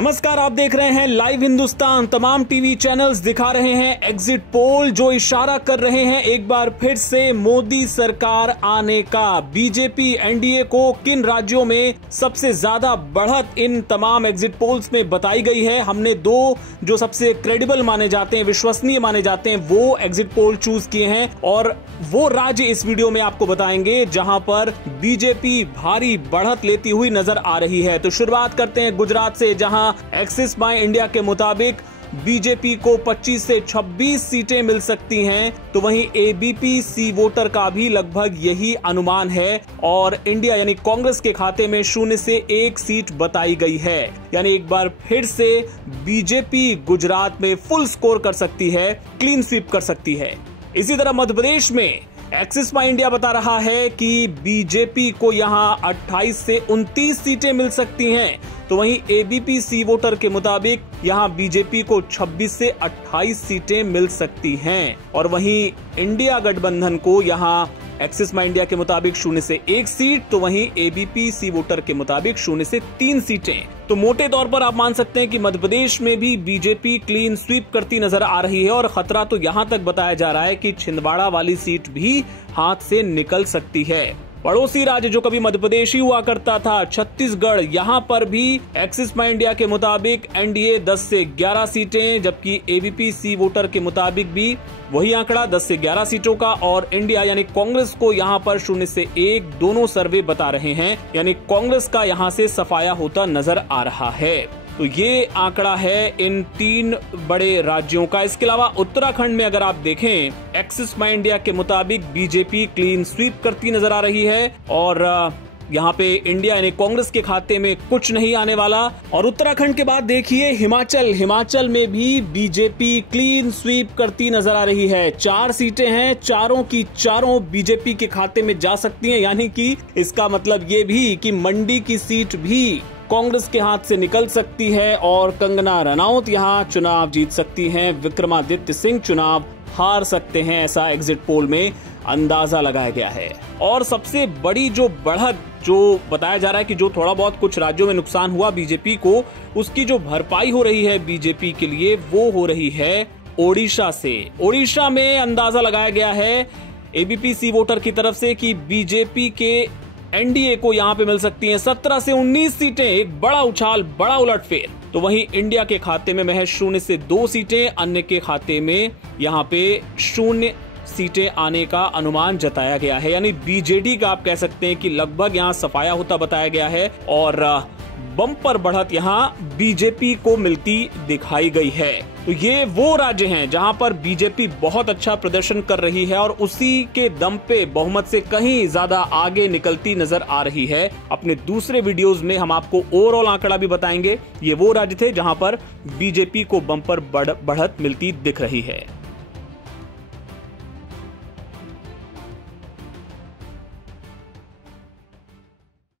नमस्कार, आप देख रहे हैं लाइव हिंदुस्तान। तमाम टीवी चैनल्स दिखा रहे हैं एग्जिट पोल जो इशारा कर रहे हैं एक बार फिर से मोदी सरकार आने का। बीजेपी एनडीए को किन राज्यों में सबसे ज्यादा बढ़त इन तमाम एग्जिट पोल्स में बताई गई है। हमने दो जो सबसे क्रेडिबल माने जाते हैं, विश्वसनीय माने जाते हैं, वो एग्जिट पोल चूज किए हैं और वो राज्य इस वीडियो में आपको बताएंगे जहां पर बीजेपी भारी बढ़त लेती हुई नजर आ रही है। तो शुरुआत करते हैं गुजरात से, जहां एक्सिस माई इंडिया के मुताबिक बीजेपी को 25 से 26 सीटें मिल सकती हैं, तो वहीं एबीपी सी वोटर का भी लगभग यही अनुमान है और इंडिया यानी कांग्रेस के खाते में 0 से 1 सीट बताई गई है। यानी एक बार फिर से बीजेपी गुजरात में फुल स्कोर कर सकती है, क्लीन स्वीप कर सकती है। इसी तरह मध्य प्रदेश में एक्सिस माई इंडिया बता रहा है कि बीजेपी को यहां 28 से 29 सीटें मिल सकती हैं, तो वहीं एबीपी सी वोटर के मुताबिक यहां बीजेपी को 26 से 28 सीटें मिल सकती हैं और वहीं इंडिया गठबंधन को यहां एक्सिस माई इंडिया के मुताबिक 0 से 1 सीट, तो वहीं एबीपी सी वोटर के मुताबिक 0 से 3 सीटें। तो मोटे तौर पर आप मान सकते हैं कि मध्य प्रदेश में भी बीजेपी क्लीन स्वीप करती नजर आ रही है और खतरा तो यहां तक बताया जा रहा है कि छिंदवाड़ा वाली सीट भी हाथ से निकल सकती है। पड़ोसी राज्य जो कभी मध्य प्रदेश ही हुआ करता था, छत्तीसगढ़, यहां पर भी एक्सिस माई इंडिया के मुताबिक एनडीए 10 से 11 सीटें, जबकि एबीपी सी वोटर के मुताबिक भी वही आंकड़ा 10 से 11 सीटों का और इंडिया यानी कांग्रेस को यहां पर 0 से 1 दोनों सर्वे बता रहे हैं, यानी कांग्रेस का यहां से सफाया होता नजर आ रहा है। तो ये आंकड़ा है इन 3 बड़े राज्यों का। इसके अलावा उत्तराखंड में अगर आप देखें, एक्सिस माई इंडिया के मुताबिक बीजेपी क्लीन स्वीप करती नजर आ रही है और यहाँ पे इंडिया यानी कांग्रेस के खाते में कुछ नहीं आने वाला। और उत्तराखंड के बाद देखिए हिमाचल में भी बीजेपी क्लीन स्वीप करती नजर आ रही है। 4 सीटें हैं, चारों की चारों बीजेपी के खाते में जा सकती हैं, यानी कि इसका मतलब ये भी कि मंडी की सीट भी कांग्रेस के हाथ से निकल सकती है और कंगना रनौत यहां चुनाव जीत सकती हैं, विक्रमादित्य सिंह चुनाव हार सकते हैं, ऐसा एग्जिट पोल में अंदाजा लगाया गया है। और सबसे बड़ी जो बढ़त जो बताया जा रहा है कि जो थोड़ा बहुत कुछ राज्यों में नुकसान हुआ बीजेपी को, उसकी जो भरपाई हो रही है बीजेपी के लिए, वो हो रही है ओडिशा से। ओडिशा में अंदाजा लगाया गया है एबीपी सी वोटर की तरफ से कि बीजेपी के एनडीए को यहां पे मिल सकती हैं 17 से 19 सीटें, एक बड़ा उछाल, बड़ा उलटफेर। तो वहीं इंडिया के खाते में महज 0 से 2 सीटें, अन्य के खाते में यहां पे 0 सीटें आने का अनुमान जताया गया है। यानी बीजेडी का आप कह सकते हैं कि लगभग यहां सफाया होता बताया गया है और बम्पर बढ़त यहां बीजेपी को मिलती दिखाई गई है। तो ये वो राज्य हैं जहां पर बीजेपी बहुत अच्छा प्रदर्शन कर रही है और उसी के दम पे बहुमत से कहीं ज्यादा आगे निकलती नजर आ रही है। अपने दूसरे वीडियोस में हम आपको ओवरऑल आंकड़ा भी बताएंगे। ये वो राज्य थे जहां पर बीजेपी को बम्पर बढ़त मिलती दिख रही है।